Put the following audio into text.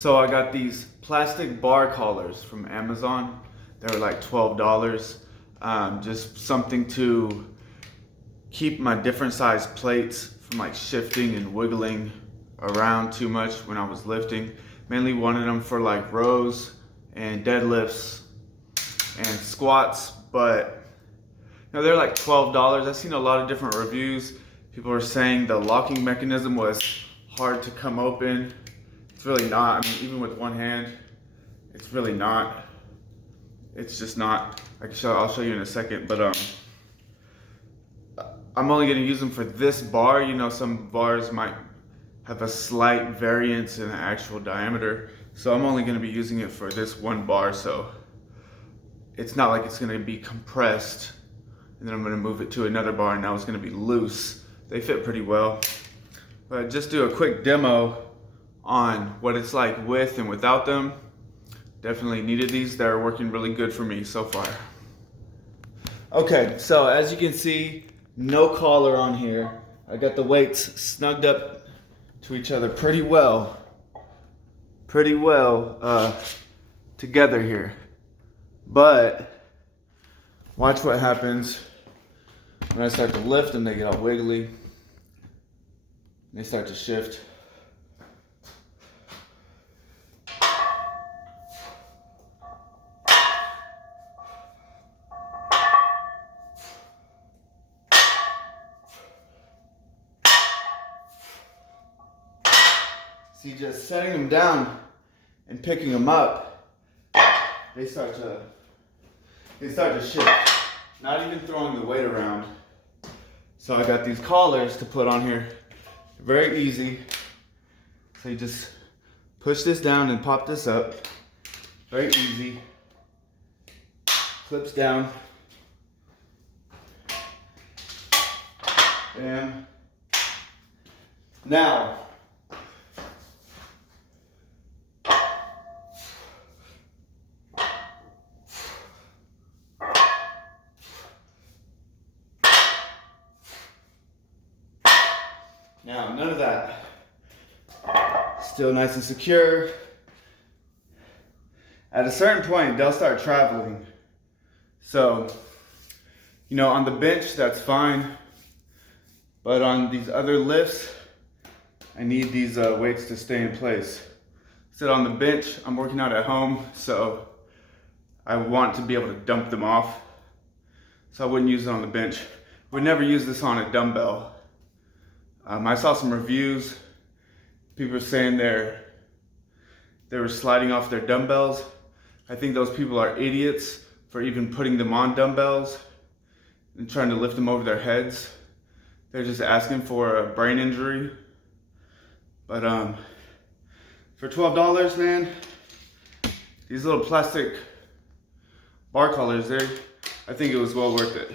So I got these plastic bar collars from Amazon. They were like $12. Just something to keep my different size plates from like shifting and wiggling around too much when I was lifting. Mainly wanted them for like rows and deadlifts and squats, but they're like $12. I've seen a lot of different reviews. People are saying the locking mechanism was hard to come open. It's really not. I mean, even with one hand, it's really not. It's just not. I'll show you in a second, but I'm only gonna use them for this bar. You know, some bars might have a slight variance in the actual diameter. So I'm only gonna be using it for this one bar, so it's not like it's gonna be compressed and then I'm gonna move it to another bar and now it's gonna be loose. They fit pretty well. But just do a quick demo on what it's like with and without them. Definitely needed these. They're working really good for me so far. Okay, so as you can see, no collar on here. I got the weights snugged up to each other pretty well together here. But watch what happens when I start to lift and they get all wiggly. They start to shift. See, just setting them down and picking them up, they start to shift. Not even throwing the weight around. So I got these collars to put on here. Very easy. So you just push this down and pop this up. Very easy. Clips down. Bam. Now, none of that. Still nice and secure. At a certain point, they'll start traveling. So, on the bench, that's fine. But on these other lifts, I need these weights to stay in place. Sit on the bench, I'm working out at home, so I want to be able to dump them off. So I wouldn't use it on the bench. Would never use this on a dumbbell. I saw some reviews. People were saying they were sliding off their dumbbells. I think those people are idiots for even putting them on dumbbells and trying to lift them over their heads. They're just asking for a brain injury. But for $12, man, these little plastic bar collars, I think it was well worth it.